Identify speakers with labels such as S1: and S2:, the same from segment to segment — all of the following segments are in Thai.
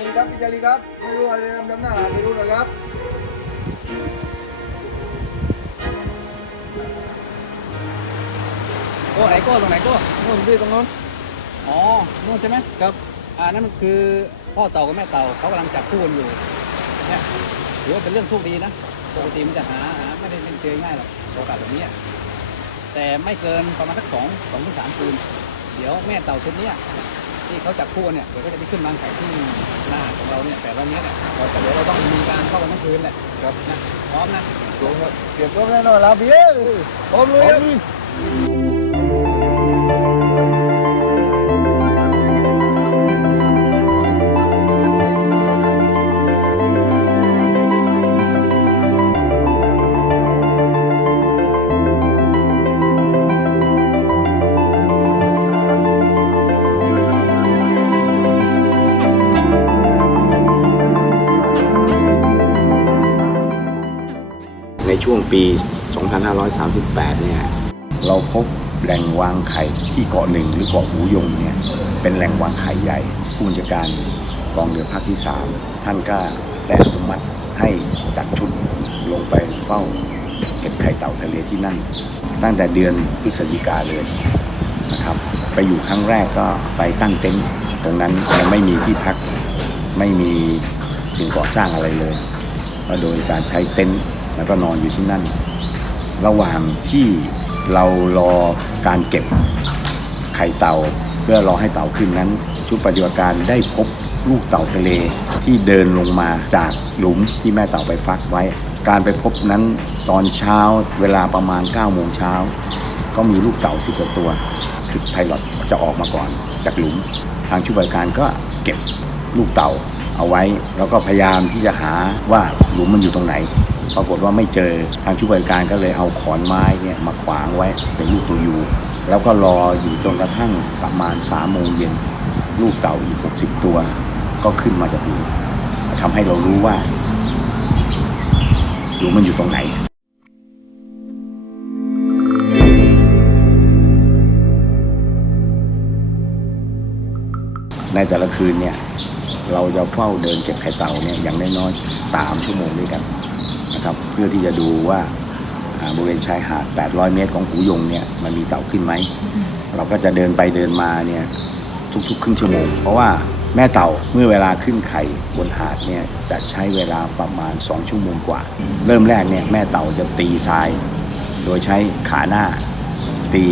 S1: าลีครับพี่จารีครับ ไม่รู้อะไรนำดำหน้าไม่รู้นะครับ
S2: โอ้ไหนโก้ตรงไหนโก้
S1: นู่นพี่ตรงนู้น
S2: อ๋อนู่นใช่ไหมครับอ่านั่นมันคือพ่อเต่ากับแม่เต่าเขากำลังจับคู่กันอยู่เนี่ยถือว่าเป็นเรื่องโชคดีนะปกติมันจะหาหาไม่ได้ไม่เจอง่ายหรอกโอกาสแบบนี้อะแต่ไม่เกินประมาณสักสองสองถึงสามคืนเดี๋ยวแม่เต่าชุดเนี้ย ที่เขาจับคู่กันเนี่ยเดี๋ยวก็จะไปขึ้นบางไข่ที่หน้าของเราเนี่ยแต่รอบนี้เนี่ยเราแต่เดี๋ยวเราต้องมีการเข้ากันทั้งคืนแหละครับนะพร้อมนะ
S1: เก็บตัวแน่นอนแล้วพี่พร้อมเลย
S3: ในช่วงปี 2538 เนี่ย เราพบแหล่งวางไข่ที่เกาะหนึ่งหรือเกาะหูยงเนี่ย เป็นแหล่งวางไข่ใหญ่ ผู้บัญชาการกองเรือภาคที่ 3 ท่านก็ได้อนุมัติให้จัดชุดลงไปเฝ้าเก็บไข่เต่าทะเลที่นั่น ตั้งแต่เดือนพฤศจิกาเลยนะครับ ไปอยู่ครั้งแรกก็ไปตั้งเต็นท์ตรงนั้นยังไม่มีที่พักไม่มีสิ่งก่อสร้างอะไรเลยก็โดยการใช้เต็นท์ แล้วก็นอนอยู่ที่นั่น ระหว่างที่เรารอการเก็บไข่เต่า เพื่อรอให้เต่าขึ้นนั้น ชุดปฏิบัติการได้พบลูกเต่าทะเลที่เดินลงมาจากหลุมที่แม่เต่าไปฟักไว้ การไปพบนั้นตอนเช้าเวลาประมาณ9โมงเช้าก็มีลูกเต่าสิบกว่าตัว ชุดไพลอตจะออกมาก่อนจากหลุม ทางชุดปฏิบัติการก็เก็บลูกเต่าเอาไว้ แล้วก็พยายามที่จะหาว่าหลุมมันอยู่ตรงไหน ปรากฏว่าไม่เจอทางชุดปฏิบัติการก็เลยเอาขอนไม้เนี่ยมาขวางไว้เป็นลูกตัวยูแล้วก็รออยู่จนกระทั่งประมาณ3ามโมงเย็นลูกเต่าอีก 60 ตัว ก็ขึ้นมาจากหลุมทำให้เรารู้ว่าหลุมมันอยู่ตรงไหนในแต่ละคืนเนี่ย เราจะเฝ้าเดินเก็บไข่เต่าเนี่ยอย่างน้อยๆ3ชั่วโมงด้วยกัน นะครับเพื่อที่จะดูว่าอ่าบริเวณชายหาด 800 เมตรของหูยงเนี่ยมันมีเต่าขึ้นไหม เราก็จะเดินไปเดินมาเนี่ยทุกๆ ครึ่งชั่วโมง เพราะว่าแม่เต่าเมื่อเวลาขึ้นไข่บนหาดเนี่ยจะใช้เวลาประมาณ 2 ชั่วโมงกว่า เริ่มแรกเนี่ยแม่เต่าจะตีทราย โดยใช้ขาหน้าตี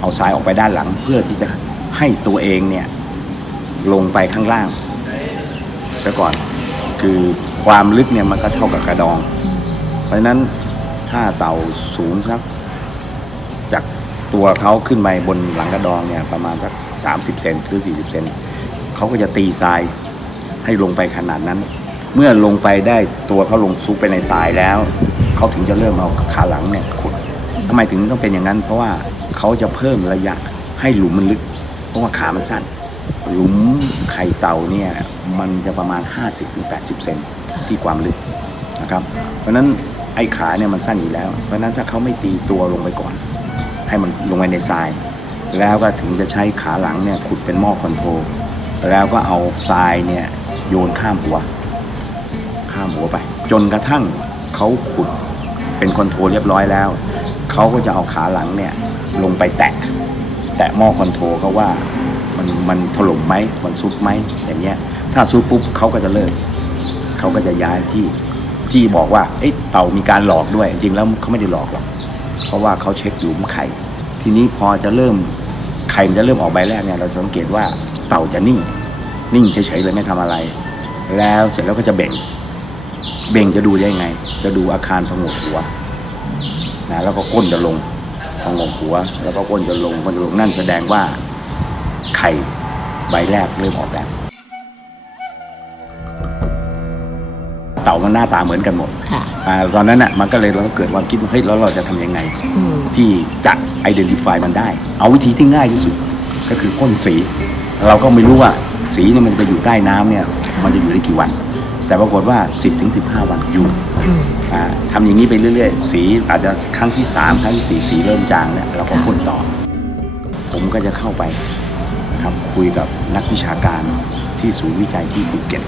S3: เอาทรายออกไปด้านหลัง เพื่อที่จะให้ตัวเองเนี่ยลงไปข้างล่างซะก่อนคือ ความลึกเนี่ยมันก็เท่ากับกระดอง เพราะฉะนั้นถ้าเต่าสูงสักจากตัวเขาขึ้นไปบนหลังกระดองเนี่ยประมาณสัก30เซนหรือ 40เซนเขาก็จะตีทรายให้ลงไปขนาดนั้น เมื่อลงไปได้ตัวเขาลงซุกไปในทรายแล้ว เขาถึงจะเริ่มเอาขาหลังเนี่ยขุดทำไมถึงต้องเป็นอย่างนั้น เพราะว่าเขาจะเพิ่มระยะให้หลุมมันลึก เพราะว่าขามันสั้น หลุมไข่เต่าเนี่ยมันจะประมาณ 50-80เซน ที่ความลึกนะครับ เพราะฉะนั้นไอ้ขาเนี่ยมันสั้นอยู่แล้ว เพราะฉะนั้นถ้าเขาไม่ตีตัวลงไปก่อน ให้มันลงไปในทราย แล้วก็ถึงจะใช้ขาหลังเนี่ยขุดเป็นหม้อคอนโทรลแล้วก็เอาทรายเนี่ยโยนข้ามหัว ข้ามหัวไป จนกระทั่งเขาขุดเป็นคอนโทรลเรียบร้อยแล้วเขาก็จะเอาขาหลังเนี่ยลงไปแตะ แตะหม้อคอนโทรลเขาว่ามันมันถล่มไหมมันซุดไหมอย่างเงี้ยถ้าซุดปุ๊บเขาก็จะเลิก เขาก็จะย้ายที่ที่บอกว่าเอ้เต่ามีการหลอกด้วย จริงแล้วเขาไม่ได้หลอกหรอก เพราะว่าเขาเช็คหลุมไข่ ทีนี้พอจะเริ่มไข่มันจะเริ่มออกใบแรกเนี่ยเราสังเกตว่าเต่าจะนิ่ง นิ่งเฉยๆเลยไม่ทำอะไร แล้วเสร็จแล้วก็จะเบ่ง เบ่งจะดูได้ไง จะดูอาคารผงกหัวนะแล้วก็ก้นจะลงผงกหัว แล้วก็ก้นจะลงก้นจะลงนั่นแสดงว่าไข่ใบแรกเริ่มออกแล้ว เต่ามันหน้าตาเหมือนกันหมด
S4: ค่ะ
S3: อาตอนนั้นน่ะมันก็เลยเราก็เกิดความคิดว่าเฮ้ยแล้วเราจะทำยังไง
S4: อืม
S3: ที่จะ identify มันได้ เอาวิธีที่ง่ายที่สุดก็คือพ่นสี เราก็ไม่รู้ว่าสีเนี่ยมันจะไปอยู่ใต้น้ำเนี่ยมันจะอยู่ได้กี่วัน แต่ปรากฏว่า 10ถึง15 วันอยู่
S4: อืม
S3: อ่าทำอย่างนี้ไปเรื่อยๆ สีอาจจะครั้งที่ 3 ครั้งที่ 4 สีเริ่มจางเนี่ยเราก็พ่นต่อ ผมก็จะเข้าไปนะครับคุยกับนักวิชาการที่ศูนย์วิจัยที่ภูเก็ต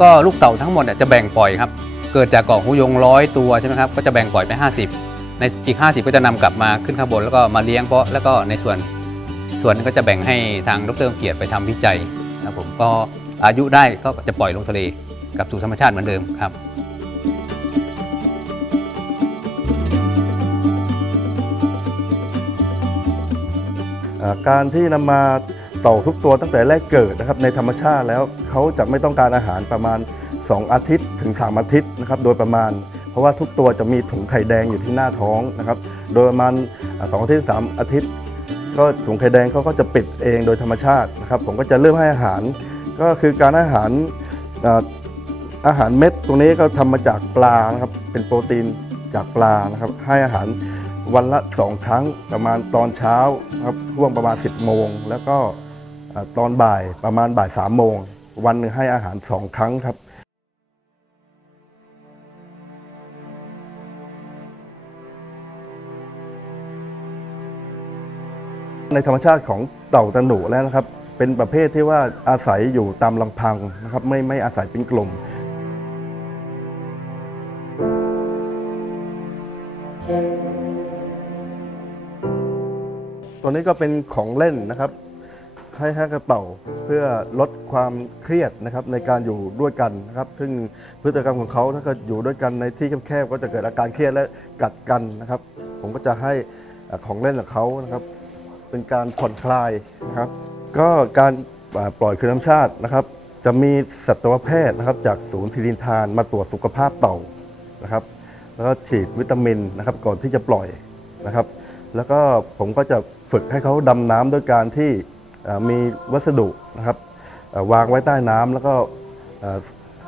S2: ก็ลูกเต่าทั้งหมดจะแบ่งปล่อยครับ เกิดจากเกาะหูยงร้อยตัวใช่ไหมครับ ก็จะแบ่งปล่อยไป 50 ในอีก 50 ก็จะนำกลับมาขึ้นข้างบนแล้วก็มาเลี้ยงเพาะแล้วก็ในส่วนส่วนก็จะแบ่งให้ทางดรเกียรติไปทำวิจัยนะครับผมก็อายุได้ก็จะปล่อยลงทะเลกลับสู่ธรรมชาติเหมือนเดิมครับ
S1: การที่นำมา ต่าทุกตัวตั้งแต่แรกเกิดนะครับในธรรมชาติแล้วเขาจะไม่ต้องการอาหารประมาณ 2 อาทิตย์ถึง 3 อาทิตย์นะครับโดยประมาณ เพราะว่าทุกตัวจะมีถุงไข่แดงอยู่ที่หน้าท้องนะครับโดยประมาณอ่าสองอาทิตย์สามอาทิตย์ ก็ถุงไข่แดงเขาก็จะปิดเองโดยธรรมชาตินะครับผมก็จะเริ่มให้อาหาร ก็คือการอาหารอาหารเม็ดตรงนี้ก็ทำมาจากปลานะครับเป็นโปรตีนจากปลานะครับให้อาหารวันละสองครั้งประมาณตอนเช้าครับช่วงประมาณ 10 โมง แล้วก็ ตอนบ่ายประมาณบ่าย3โมง วันหนึ่งให้อาหาร2ครั้งครับในธรรมชาติของเต่าตะหนูแล้วนะครับ เป็นประเภทที่ว่าอาศัยอยู่ตามลำพังนะครับ ไม่ไม่อาศัยเป็นกลุ่ม ตัวนี้ก็เป็นของเล่นนะครับ ให้ให้กระเต่าเพื่อลดความเครียดนะครับในการอยู่ด้วยกันนะครับ ซึ่งพฤติกรรมของเขาถ้าเกิดอยู่ด้วยกันในที่แคบๆก็จะเกิดอาการเครียดและกัดกันนะครับ ผมก็จะให้ของเล่นของเขานะครับ เป็นการผ่อนคลายนะครับ ก็การปล่อยคืนธรรมชาตินะครับ จะมีสัตวแพทย์นะครับ จากศูนย์ทิรินทานมาตรวจสุขภาพเต่านะครับ แล้วก็ฉีดวิตามินนะครับ ก่อนที่จะปล่อยนะครับ แล้วก็ผมก็จะฝึกให้เขาดำน้ำด้วยการที่ มีวัสดุนะครับวางไว้ใต้น้ำแล้วก็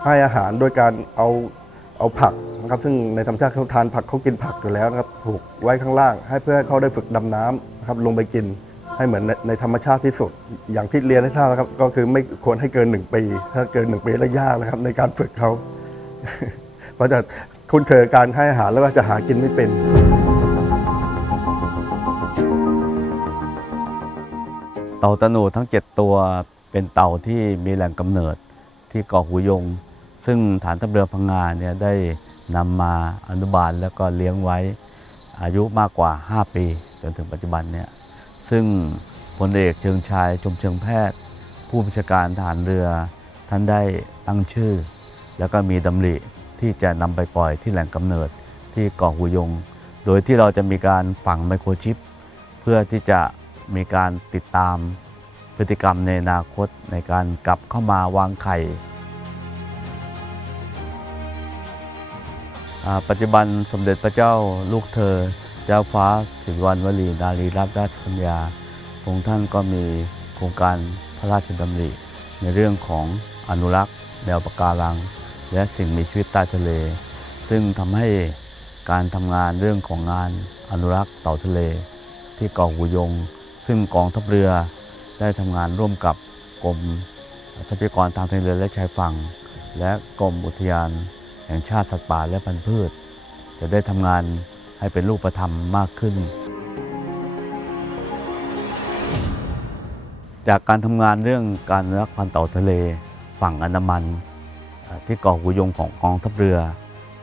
S1: ให้อาหารโดยการเอาเอาผักนะครับซึ่งในธรรมชาติเขาทานผักเขากินผักอยู่แล้วนะครับถูกไว้ข้างล่าง ให้เพื่อให้เขาได้ฝึกดำน้ำนะครับลงไปกินให้เหมือนในในธรรมชาติที่สุด อย่างที่เรียนให้ทราบนะครับ ก็คือไม่ควรให้เกิน 1 ปี ถ้าเกิน 1 ปีแล้วยากนะครับ ในการฝึกเขาเพราะจะคุ้นเคยการให้อาหารแล้วก็จะหากินไม่เป็น
S4: เต่าตะหนูทั้ง 7 ตัวเป็นเต่าที่มีแหล่งกำเนิดที่เกาะหูยง ซึ่งฐานทัพเรือพังงาเนี่ยได้นำมาอนุบาลแล้วก็เลี้ยงไว้อายุมากกว่า 5 ปีจนถึงปัจจุบันเนี่ยซึ่งพลเอกเชิงชายชมเชิงแพทย์ ผู้บัญชาการทหารเรือท่านได้ตั้งชื่อ แล้วก็มีดำริที่จะนำไปปล่อยที่แหล่งกำเนิดที่เกาะหูยง โดยที่เราจะมีการฝังไมโครชิป เพื่อที่จะ มีการติดตามพฤติกรรมในอนาคตในการกลับเข้ามาวางไข่ปัจจุบันสมเด็จพระเจ้าลูกเธอ เจ้าฟ้าสิริวัณวลีนารีรัตนราชกัญญาองค์ท่านก็มีโครงการพระราชดำริ ในเรื่องของอนุรักษ์ แนวปะการัง และสิ่งมีชีวิตใต้ทะเล ซึ่งทำให้การทำงานเรื่องของงานอนุรักษ์เต่าทะเล ที่เกาะหูยง ซึ่งกองทัพเรือได้ทำงานร่วมกับกรมทรัพยากรทางทางเรือและชายฝั่ง และกรมอุทยานแห่งชาติสัตว์ป่าและพันธุ์พืช จะได้ทำงานให้เป็นรูปธรรมมากขึ้น จากการทำงานเรื่องการรักพันธุ์เต่าทะเล ฝั่งอันดามัน ที่เกาะหูยงของกองทัพเรือ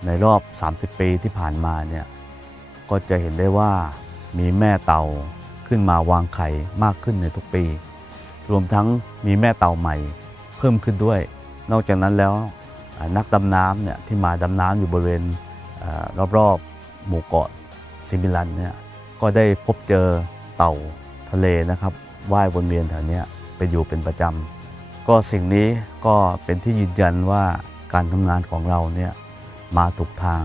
S4: ในรอบ 30 ปีที่ผ่านมาเนี่ยก็จะเห็นได้ว่ามีแม่เต่า ขึ้นมาวางไข่มากขึ้นในทุกปี รวมทั้งมีแม่เต่าใหม่เพิ่มขึ้นด้วย นอกจากนั้นแล้วนักดำน้ำเนี่ยที่มาดำน้ำอยู่บริเวณอรอบๆหมู่เกาะซิมิลันเนี่ยก็ได้พบเจอเต่าทะเลนะครับว่ายวนเวียนแถวนี้ไปอยู่เป็นประจำก็สิ่งนี้ก็เป็นที่ยืนยันว่าการทำงานของเราเนี่ยมาถูกทาง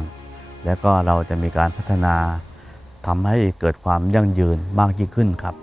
S4: และก็เราจะมีการพัฒนา ทำให้เกิดความยั่งยืนมากยิ่งขึ้นครับ